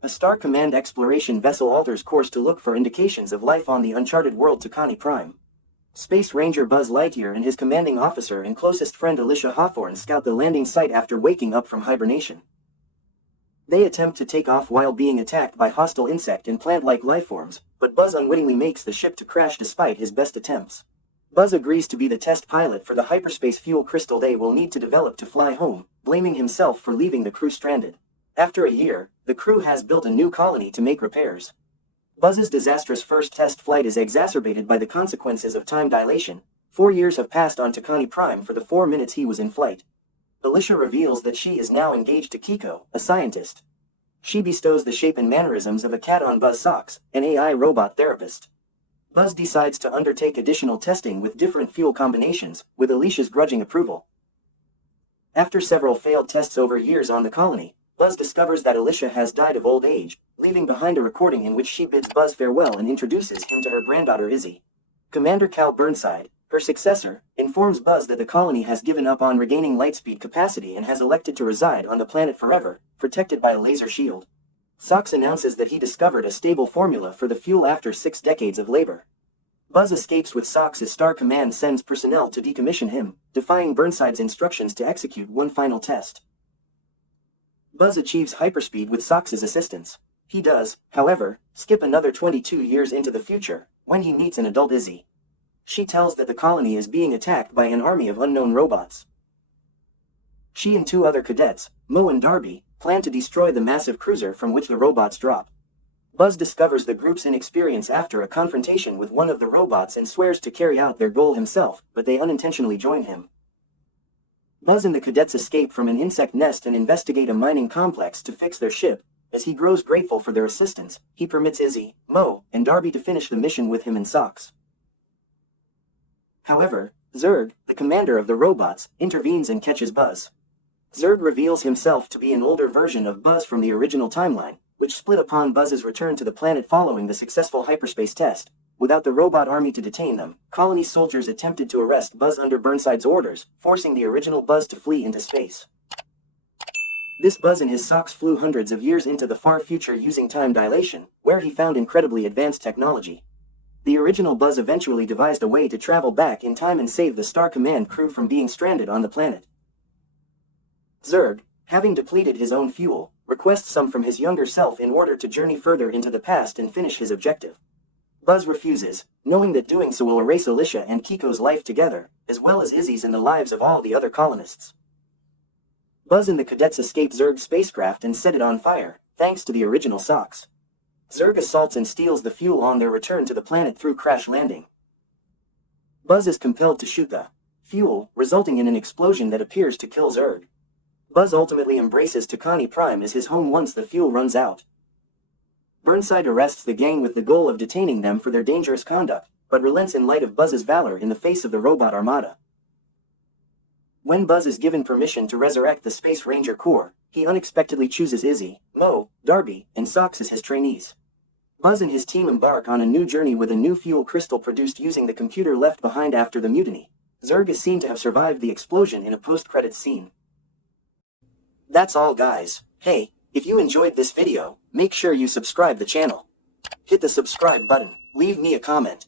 A Star Command exploration vessel alters course to look for indications of life on the uncharted world Tucani Prime. Space Ranger Buzz Lightyear and his commanding officer and closest friend Alicia Hawthorne scout the landing site after waking up from hibernation. They attempt to take off while being attacked by hostile insect and plant-like lifeforms, but Buzz unwittingly makes the ship to crash despite his best attempts. Buzz agrees to be the test pilot for the hyperspace fuel crystal they will need to develop to fly home, blaming himself for leaving the crew stranded. After a year, the crew has built a new colony to make repairs. Buzz's disastrous first test flight is exacerbated by the consequences of time dilation. 4 years have passed on Tucani Prime for the 4 minutes he was in flight. Alicia reveals that she is now engaged to Kiko, a scientist. She bestows the shape and mannerisms of a cat on Buzz Sox, an AI robot therapist. Buzz decides to undertake additional testing with different fuel combinations, with Alicia's grudging approval. After several failed tests over years on the colony, Buzz discovers that Alicia has died of old age, leaving behind a recording in which she bids Buzz farewell and introduces him to her granddaughter Izzy. Commander Cal Burnside, her successor, informs Buzz that the colony has given up on regaining lightspeed capacity and has elected to reside on the planet forever, protected by a laser shield. Sox announces that he discovered a stable formula for the fuel after 6 decades of labor. Buzz escapes with Sox as Star Command sends personnel to decommission him, defying Burnside's instructions to execute one final test. Buzz achieves hyperspeed with Sox's assistance. He does, however, skip another 22 years into the future, when he meets an adult Izzy. She tells that the colony is being attacked by an army of unknown robots. She and 2 other cadets, Mo and Darby, plan to destroy the massive cruiser from which the robots drop. Buzz discovers the group's inexperience after a confrontation with one of the robots and swears to carry out their goal himself, but they unintentionally join him. Buzz and the cadets escape from an insect nest and investigate a mining complex to fix their ship. As he grows grateful for their assistance, he permits Izzy, Mo, and Darby to finish the mission with him and Sox. However, Zurg, the commander of the robots, intervenes and catches Buzz. Zurg reveals himself to be an older version of Buzz from the original timeline, which split upon Buzz's return to the planet following the successful hyperspace test. Without the robot army to detain them, colony soldiers attempted to arrest Buzz under Burnside's orders, forcing the original Buzz to flee into space. This Buzz and his Sox flew hundreds of years into the far future using time dilation, where he found incredibly advanced technology. The original Buzz eventually devised a way to travel back in time and save the Star Command crew from being stranded on the planet. Zurg, having depleted his own fuel, requests some from his younger self in order to journey further into the past and finish his objective. Buzz refuses, knowing that doing so will erase Alicia and Kiko's life together, as well as Izzy's and the lives of all the other colonists. Buzz and the cadets escape Zurg's spacecraft and set it on fire, thanks to the original Sox. Zurg assaults and steals the fuel on their return to the planet through crash landing. Buzz is compelled to shoot the fuel, resulting in an explosion that appears to kill Zurg. Buzz ultimately embraces Tucani Prime as his home once the fuel runs out. Burnside arrests the gang with the goal of detaining them for their dangerous conduct, but relents in light of Buzz's valor in the face of the robot armada. When Buzz is given permission to resurrect the Space Ranger Corps, he unexpectedly chooses Izzy, Mo, Darby, and Sox as his trainees. Buzz and his team embark on a new journey with a new fuel crystal produced using the computer left behind after the mutiny. Zurg is seen to have survived the explosion in a post-credits scene. That's all guys. Hey, if you enjoyed this video, make sure you subscribe the channel. Hit the subscribe button, leave me a comment,